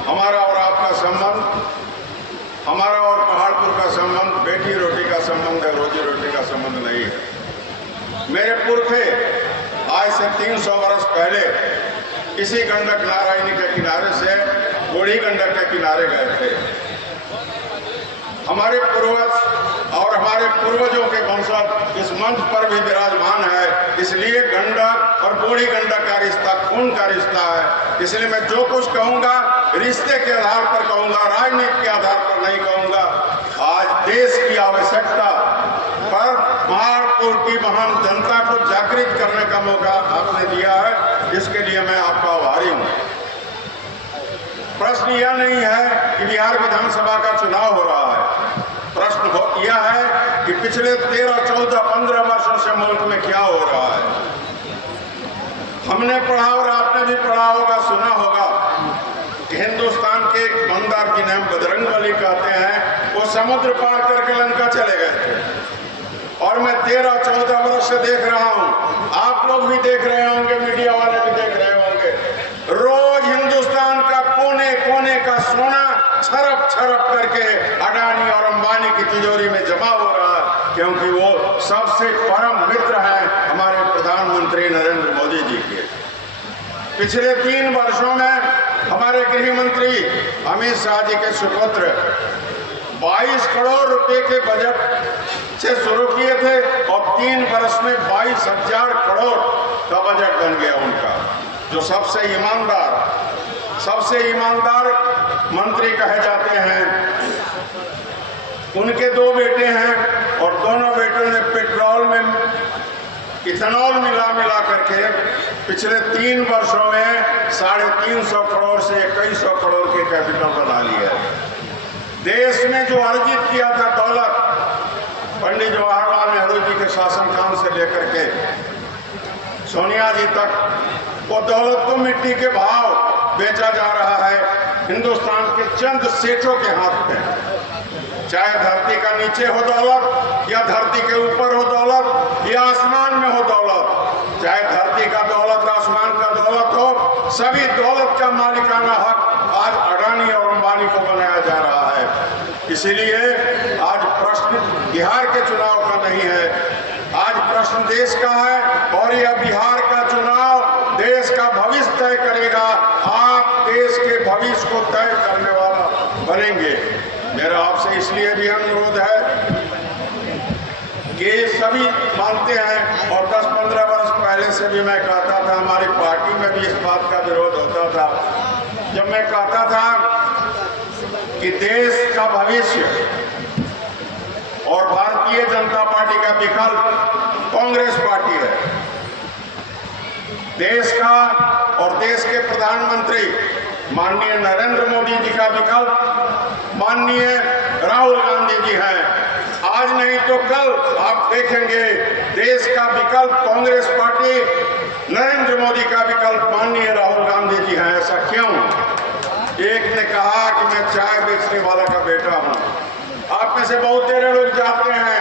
हमारा और आपका संबंध, हमारा और पहाड़पुर का संबंध बेटी रोटी का संबंध है, रोजी रोटी का संबंध नहीं है। मेरे पुरखे आज से 300 वर्ष पहले इसी गंडक नारायणी के किनारे से बूढ़ी गंडक के किनारे गए थे। हमारे पूर्वज और हमारे पूर्वजों के वंशज इस मंच पर भी विराजमान है, इसलिए गंडक और बूढ़ी गंडक का रिश्ता खून का रिश्ता है। इसलिए मैं जो कुछ कहूंगा रिश्ते के आधार पर कहूंगा, राजनीति के आधार पर नहीं कहूंगा। आज देश की आवश्यकता पर पहाड़पुर की महान जनता को जागृत करने का मौका आपने दिया है, इसके लिए मैं आपका आभारी हूं। प्रश्न यह नहीं है कि बिहार विधानसभा का चुनाव हो रहा है, प्रश्न यह है कि पिछले 13, 14, 15 वर्षों से मुल्क में क्या हो रहा है। हमने पढ़ा और आपने भी पढ़ा होगा, सुना होगा कि हिंदुस्तान के एक बंदर की नाम बजरंगबली कहते हैं, वो समुद्र पार करके लंका चले गए थे। और मैं 13, 14 वर्ष से देख रहा हूं, आप लोग भी देख रहे होंगे, मीडिया वाले भी देख रहे होंगे, रोज हिंदुस्तान का कोने कोने का सोना छरप छरप करके अडानी और अंबानी की तिजोरी में जमा हो रहा है, क्योंकि वो सबसे परम मित्र हैं हमारे प्रधानमंत्री नरेंद्र मोदी जी के। पिछले 3 वर्षों में हमारे गृह मंत्री अमित शाह जी के सुपुत्र 22 करोड़ रुपए के बजट से शुरू किए थे और 3 वर्ष में 22,000 करोड़ का बजट बन गया उनका। जो सबसे ईमानदार मंत्री कहे जाते हैं, उनके 2 बेटे हैं और दोनों बेटों ने पेट्रोल में इथेनॉल मिला करके पिछले 3 वर्षों में 350 करोड़ से 2100 करोड़ के कैपिटल बना लिया है। देश में जो अर्जित किया था दौलत पंडित जवाहरलाल नेहरू जी के शासनकाल से लेकर के सोनिया जी तक, वो दौलत को मिट्टी के भाव बेचा जा रहा है हिंदुस्तान के चंद सेठों के हाथ में। चाहे धरती का नीचे हो दौलत या धरती के ऊपर हो दौलत या आसमान में हो दौलत, चाहे धरती का दौलत आसमान का दौलत हो, सभी दौलत का मालिकाना हक आज अडानी और अंबानी को बनाया जा रहा है। इसीलिए आज प्रश्न बिहार के चुनाव का नहीं है, आज प्रश्न देश का है और यह बिहार का चुनाव देश का भविष्य तय करेगा। आप देश के भविष्य को तय करने वाला बनेंगे। मेरा आपसे इसलिए भी अनुरोध है कि सभी मानते हैं और 10-15 वर्ष पहले से भी मैं कहता था, हमारी पार्टी में भी इस बात का विरोध होता था, जब मैं कहता था कि देश का भविष्य और भारतीय जनता पार्टी का विकल्प कांग्रेस पार्टी है। देश का और देश के प्रधानमंत्री माननीय नरेंद्र मोदी जी का विकल्प माननीय राहुल गांधी जी हैं। आज नहीं तो कल आप देखेंगे देश का विकल्प कांग्रेस पार्टी, नरेंद्र मोदी का विकल्प माननीय राहुल गांधी जी हैं। ऐसा क्यों? एक ने कहा कि मैं चाय बेचने वाला का बेटा हूं। आप में से बहुत तेरे लोग जाते हैं,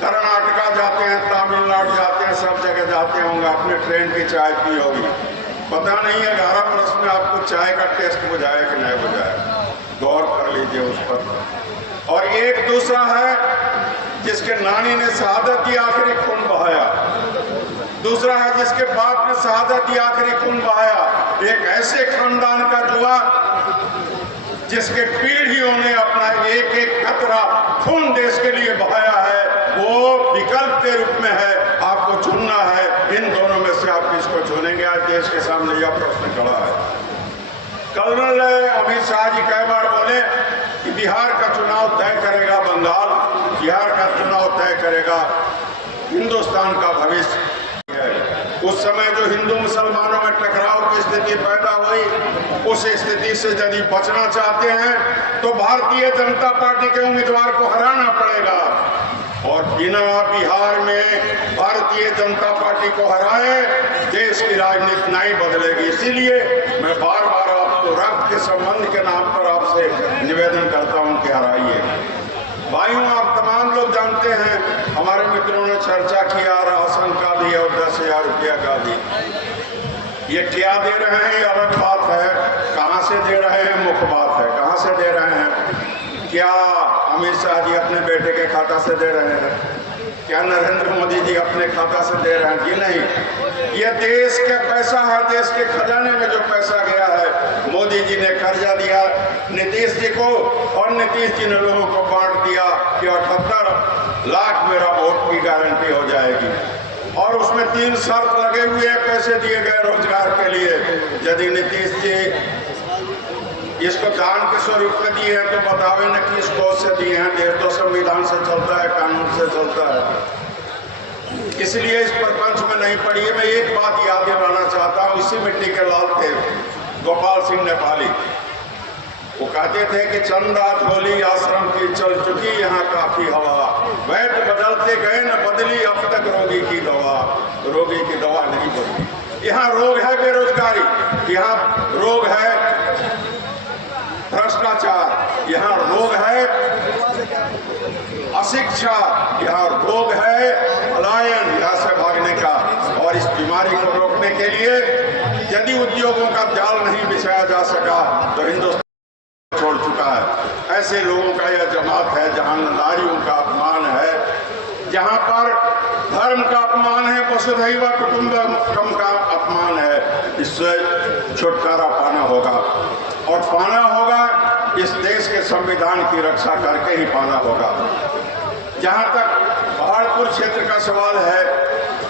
कर्नाटका जाते हैं, तमिलनाडु जाते हैं, सब जगह जाते होंगे, आपने ट्रेन की चाय पी होगी। पता नहीं है 11 वर्ष में आपको चाय का टेस्ट बुझाया कि नहीं बुझाया, गौर कर लीजिए उस पर। और एक दूसरा है जिसके नानी ने शहादत की आखिरी खून बहाया, दूसरा है जिसके बाप ने शहादत की आखिरी खून बहाया। एक ऐसे खानदान का जुआ जिसके पीढ़ियों ने अपना एक एक कतरा खून देश के लिए बहाया है, वो विकल्प के रूप में है। आपको चुनना है, इन दोनों में से आप किसको चुनेंगे? आज देश के सामने यह प्रश्न खड़ा है। कर्नल अमित शाह जी कई बार बोले कि बिहार का चुनाव तय करेगा बंगाल, बिहार का चुनाव तय करेगा हिंदुस्तान का भविष्य। उस समय जो हिंदू मुसलमानों में टकराव की स्थिति पैदा हुई, उस स्थिति से यदि बचना चाहते हैं तो भारतीय जनता पार्टी के उम्मीदवार को हराना पड़ेगा, और बिना बिहार में भारतीय जनता पार्टी को हराए देश की राजनीति नहीं बदलेगी। इसीलिए मैं बार बार आपको रक्त के संबंध के नाम पर आपसे निवेदन करता हूं कि हराइए। भाइयों, आप तमाम लोग जानते हैं, हमारे मित्रों ने चर्चा किया राशन का भी और 10,000 रुपया का भी। ये क्या दे रहे हैं ये अलग बात है, कहाँ से दे रहे हैं मुख्य बात है। कहाँ से दे रहे हैं? क्या अमित शाह जी अपने बेटे के खाता से दे रहे हैं? क्या नरेंद्र मोदी जी अपने खाता से दे रहे हैं? जी नहीं, ये देश का पैसा है, देश के खजाने में जो पैसा गया है। मोदी जी ने कर्जा दिया नीतीश जी को, और नीतीश जी ने लोगों को बांट दिया कि 78 लाख मेरा वोट की गारंटी हो जाएगी, और उसमें 3 शर्त लगे हुए हैं, पैसे दिए गए रोजगार के लिए। यदि नीतीश जी इसको दान के स्वरूप में दिए हैं तो बतावे न किस कोष से दिए हैं। देश तो संविधान से चलता है, कानून से चलता है, इसलिए इस प्रपंच में नहीं पड़ी है। मैं एक बात याद दिलाना चाहता हूँ, इसी मिट्टी के लाल थे गोपाल सिंह नेपाली। वो कहते थे कि चंदा झोली आश्रम की चल चुकी यहाँ काफी हवा, वैद्य बदलते गए न बदली अब तक रोगी की दवा, रोगी की दवा नहीं बदली। यहाँ रोग है बेरोजगारी, यहाँ रोग है भ्रष्टाचार, यहाँ रोग है अशिक्षा, यहाँ रोग है पलायन, यहाँ से भागने का। और इस बीमारी को रोकने के लिए यदि उद्योगों का जाल नहीं बिछाया जा सका तो हिंदुस्तान छोड़ चुका है। ऐसे लोगों का यह जमात है जहाँ नारियों का अपमान है, जहाँ पर धर्म का अपमान है, वसुधैव कुटुंबकम का अपमान है। इससे छुटकारा पाना होगा, और पाना होगा इस देश के संविधान की रक्षा करके ही पाना होगा। जहाँ तक पहाड़पुर क्षेत्र का सवाल है,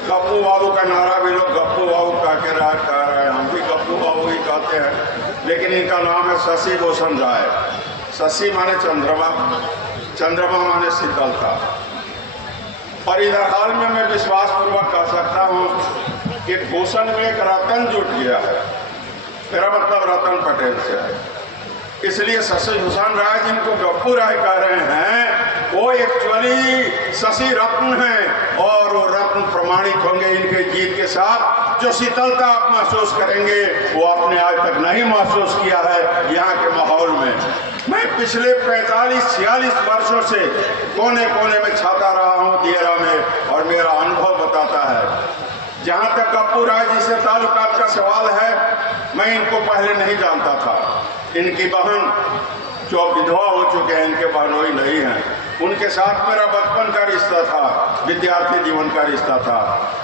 गप्पू बाबू का नारा भी लोग गप्पू बाबू कह रहे हैं, हम भी गप्पू बाबू ही कहते हैं, लेकिन इनका नाम है शशि भूषण राय। शशि माने चंद्रमा, चंद्रमा माने शीतलता। और इधर हाल में मैं विश्वास पूर्वक कह सकता हूँ कि भूषण में एक रतन जुट गया है, मेरा मतलब रतन पटेल से है। इसलिए शशि भूषण राय जिनको गप्पू राय कह रहे हैं, वो एक्चुअली शशि रत्न हैं, और वो रत्न प्रमाणित होंगे इनके जीत के साथ। जो शीतलता आप महसूस करेंगे वो आपने आज तक नहीं महसूस किया है यहाँ के माहौल में। मैं पिछले 45-46 वर्षों से कोने कोने में छाता रहा हूँ दियरा में, और मेरा अनुभव बताता है। जहाँ तक गप्पू राय जी से ताल्लुकात का सवाल है, मैं इनको पहले नहीं जानता था। इनकी बहन जो विधवा हो चुके हैं, इनके बहनोई नहीं हैं, उनके साथ मेरा बचपन का रिश्ता था, विद्यार्थी जीवन का रिश्ता था।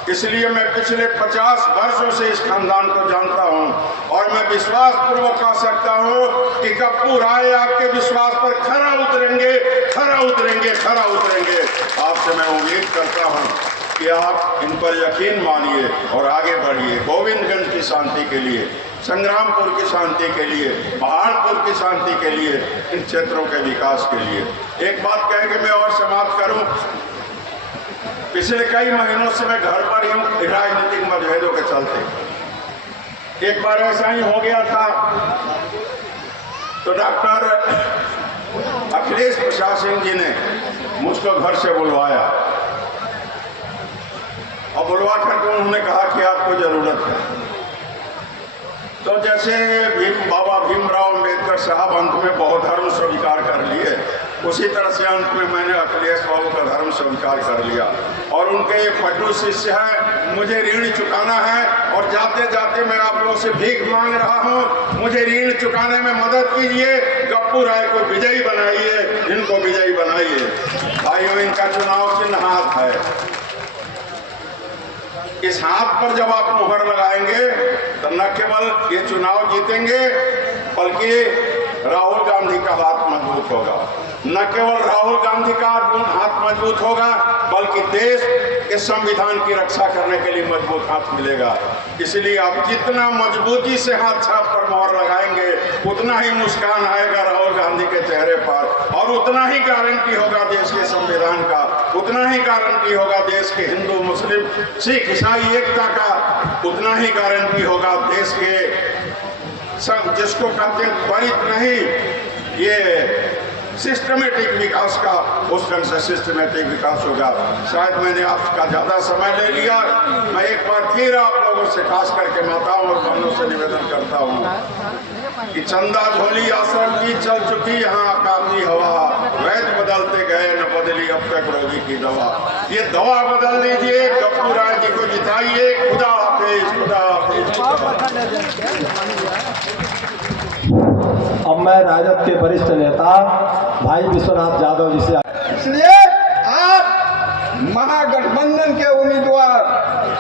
इसलिए मैं पिछले 50 वर्षों से इस खानदान को जानता हूं, और मैं विश्वास पूर्वक कह सकता हूं कि गप्पू राय आपके विश्वास पर खरा उतरेंगे, खरा उतरेंगे, खरा उतरेंगे। आपसे मैं उम्मीद करता हूं कि आप इन पर यकीन मानिए और आगे बढ़िए, गोविंदगंज की शांति के लिए, संग्रामपुर की शांति के लिए, पहाड़पुर की शांति के लिए, इन क्षेत्रों के विकास के लिए। एक बात कह के मैं और समाप्त करूं, पिछले कई महीनों से मैं घर पर ही हूं राजनीतिक मतभेदों के चलते। एक बार ऐसा ही हो गया था तो डॉक्टर अखिलेश प्रसाद सिंह जी ने मुझको घर से बुलवाया, और बुलवा करके उन्होंने कहा कि आपको जरूरत है। तो जैसे बाबा भीमराव अम्बेडकर साहब अंत में बहुत धर्म स्वीकार कर लिए, उसी तरह से अंत में मैंने अखिलेश बाबू का धर्म स्वीकार कर लिया। और उनके ये पटु शिष्य है, मुझे ऋण चुकाना है, और जाते जाते मैं आप लोगों से भीख मांग रहा हूँ, मुझे ऋण चुकाने में मदद कीजिए। गप्पू राय को विजयी बनाइए, इनको विजयी बनाइए। भाइयों, इनका चुनाव चिन्ह हाथ है। इस हाथ पर जब आप मुहर लगाएंगे तो न केवल ये चुनाव जीतेंगे, बल्कि राहुल गांधी का हाथ मजबूत होगा। न केवल राहुल गांधी का हाथ मजबूत होगा बल्कि देश के संविधान की रक्षा करने के लिए मजबूत हाथ मिलेगा। इसलिए आप जितना मजबूती से हाथ छाप पर मोहर लगाएंगे उतना ही मुस्कान आएगा राहुल गांधी के चेहरे पर और उतना ही गारंटी होगा देश के संविधान का, उतना ही गारंटी होगा देश के हिंदू मुस्लिम सिख ईसाई एकता का, उतना ही गारंटी होगा देश के जिसको कहते हैं त्वरित नहीं ये सिस्टमेटिक विकास का, उस ढंग से सिस्टमेटिक विकास होगा। शायद मैंने आपका ज़्यादा समय ले लिया। मैं एक बार फिर आप लोगों से खास करके माताओं और बहनों से निवेदन करता हूँ कि चंदा झोली आश्रम की चल चुकी यहाँ काफी हवा, वैद्य बदलते गए न बदली अब तक रोगी की दवा। ये दवा बदल दीजिए, गप्पू राय जी को जिताइए। खुदा हाफिज, खुदा हाफिज। अब मैं राजद के वरिष्ठ नेता भाई विश्वनाथ यादव जी से, इसलिए आप महागठबंधन के उम्मीदवार,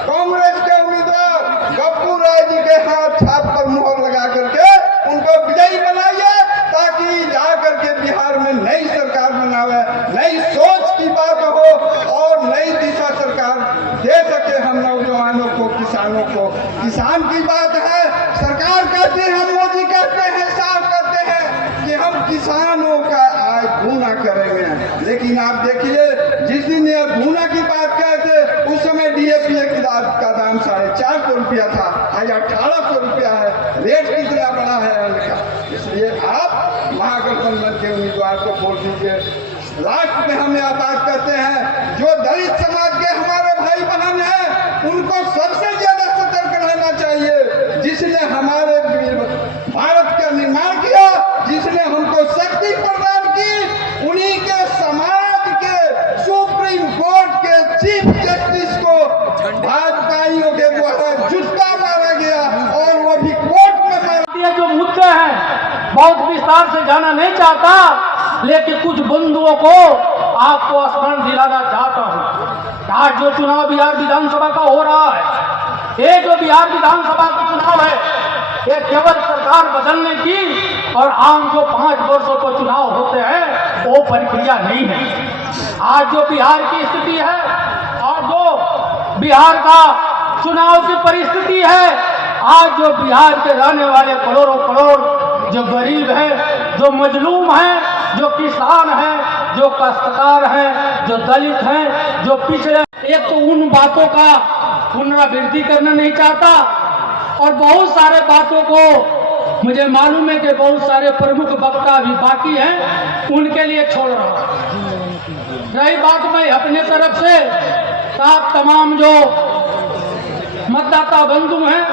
कांग्रेस के उम्मीदवार गप्पू राय जी के हाथ छाप पर मुहर लगा करके उनको विजयी बनाइए ताकि जा करके बिहार में नई सरकार बनावे, नई सोच की बात हो और नई दिशा सरकार दे सके हम नौजवानों को, किसानों को। किसान की बात है, सरकार कहती है, मोदी कहते हैं, साफ करते हैं कि हम किसानों का आय दूना करेंगे। लेकिन आप देखिए जिस दिन ये दूना की बात कहते उस समय डीएपी का दाम 450 रुपया था, आज 1800 रुपया है। रेट कितना बड़ा है उनका। इसलिए आप महागठबंधन के उम्मीदवार को वोट दीजिए। लास्ट में हम यह बात करते हैं, जो दलित समाज के हमारे भाई बहन हैं उनको सबसे ज्यादा सतर्क रहना चाहिए। जिसने हमारे भारत का निर्माण किया, जिसने हमको शक्ति प्रदान की, उन्हीं के समाज के सुप्रीम कोर्ट के चीफ जस्टिस को भाजपाइयों के द्वारा जूता मारा गया और वो भी कोर्ट में मारा। ये जो मुद्दे हैं बहुत विस्तार से जाना नहीं चाहता, लेकिन कुछ बंधुओं को आपको स्मरण दिलाना चाहता हूँ। आज जो चुनाव बिहार विधानसभा का हो रहा है, ये जो बिहार विधानसभा का चुनाव है, ये केवल सरकार बदलने की और आम जो 5 वर्षों को चुनाव होते हैं वो प्रक्रिया नहीं है। आज जो बिहार की स्थिति है और जो बिहार का चुनाव की परिस्थिति है, आज जो बिहार के रहने वाले करोड़ों करोड़ जो गरीब हैं, जो मजलूम हैं, जो किसान हैं, जो काश्तकार हैं, जो दलित हैं, जो पिछड़े, एक तो उन बातों का पुनरावृत्ति करना नहीं चाहता और बहुत सारे बातों को मुझे मालूम है कि बहुत सारे प्रमुख वक्ता अभी बाकी हैं, उनके लिए छोड़ रहा हूँ। रही बात मैं अपने तरफ से आप तमाम जो मतदाता बंधु हैं,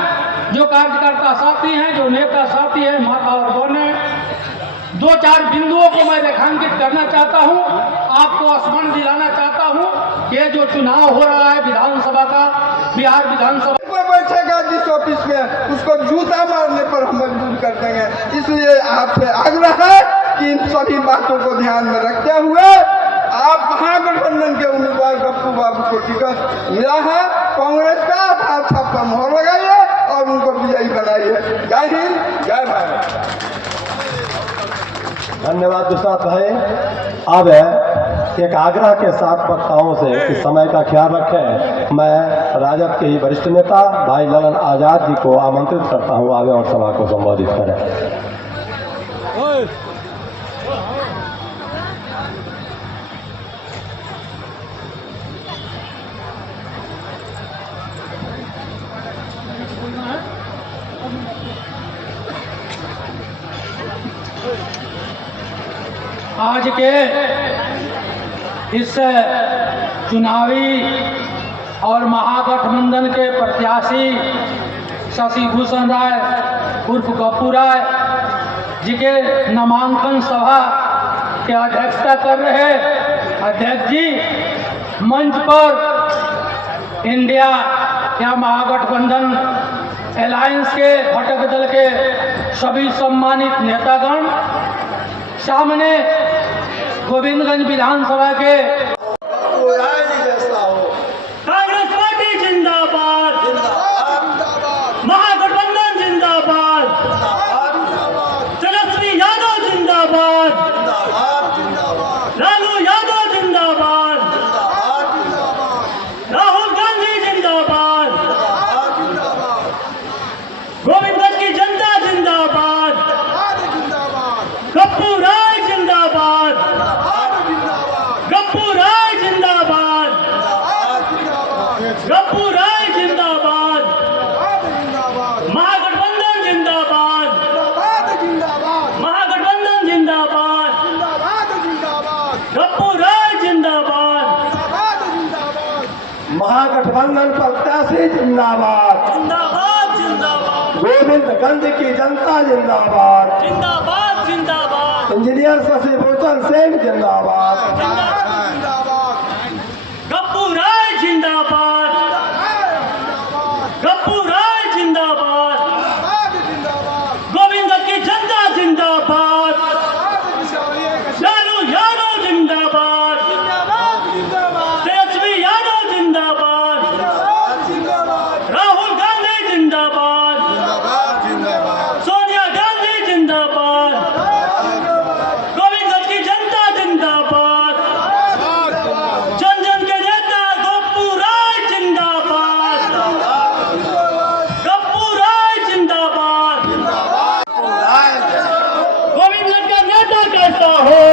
जो कार्यकर्ता साथी हैं, जो नेता साथी हैं, माता और बहनें, 2-4 बिंदुओं को मैं रेखांकित करना चाहता हूं, आपको स्मरण दिलाना चाहता हूं। ये जो चुनाव हो रहा है विधानसभा का, बिहार विधानसभा बैठेगा जिस ऑफिस में, उसको जूता मारने पर हम मजबूर कर देंगे। इसलिए आपसे आग्रह है कि इन सभी बातों को ध्यान में रखते हुए आप महागठबंधन के उम्मीदवार गप्पू बाबू को टिकट मिला है कांग्रेस का, हाथ छाप पर मोहर लगाइए और उनको विजयी बनाइए। जय हिंद, जय भारत। धन्यवाद विश्वनाथ भाई। अब एक आग्रह के साथ वक्ताओं से कि समय का ख्याल रखें। मैं राजद के ही वरिष्ठ नेता भाई ललन आजाद जी को आमंत्रित करता हूं आगे और सभा को संबोधित करें। आज के इस चुनावी और महागठबंधन के प्रत्याशी शशि भूषण राय उर्फ गप्पू राय जी के नामांकन सभा के अध्यक्षता कर रहे अध्यक्ष जी, मंच पर इंडिया या महागठबंधन अलायंस के घटक दल के सभी सम्मानित नेतागण, सामने गोविंदगंज विधानसभा के कांग्रेस पार्टी जिंदाबाद, महागठबंधन जिंदाबाद, तेजस्वी यादव गप्पू राय जिंदाबाद, गप्पू राय जिंदाबाद, गप्पू राय जिंदाबाद, महागठबंधन जिंदाबाद, महागठबंधन जिंदाबाद, गप्पू राय जिंदाबाद, महागठबंधन प्रत्याशी जिंदाबाद, जिंदाबाद जिंदाबाद, गोविंदगंज की जनता जिंदाबाद, जिंदाबाद जिंदाबाद, इंजीनियर शशि भूषण सिंह जिंदाबाद, गप्पू राय जिंदाबाद, गप्पू राय जिंदाबाद, गोविंद की जनता जिंदाबाद, लालू यादव जिंदाबाद, तेजस्वी यादव जिंदाबाद, राहुल गांधी जिंदाबाद, सोनिया गांधी जिंदाबाद, गोविंद की जनता जिंदाबाद, जन जन के नेता गप्पू राय जिंदाबाद, गप्पू राय जिंदाबाद, गोविंद का नेता कैसा हो,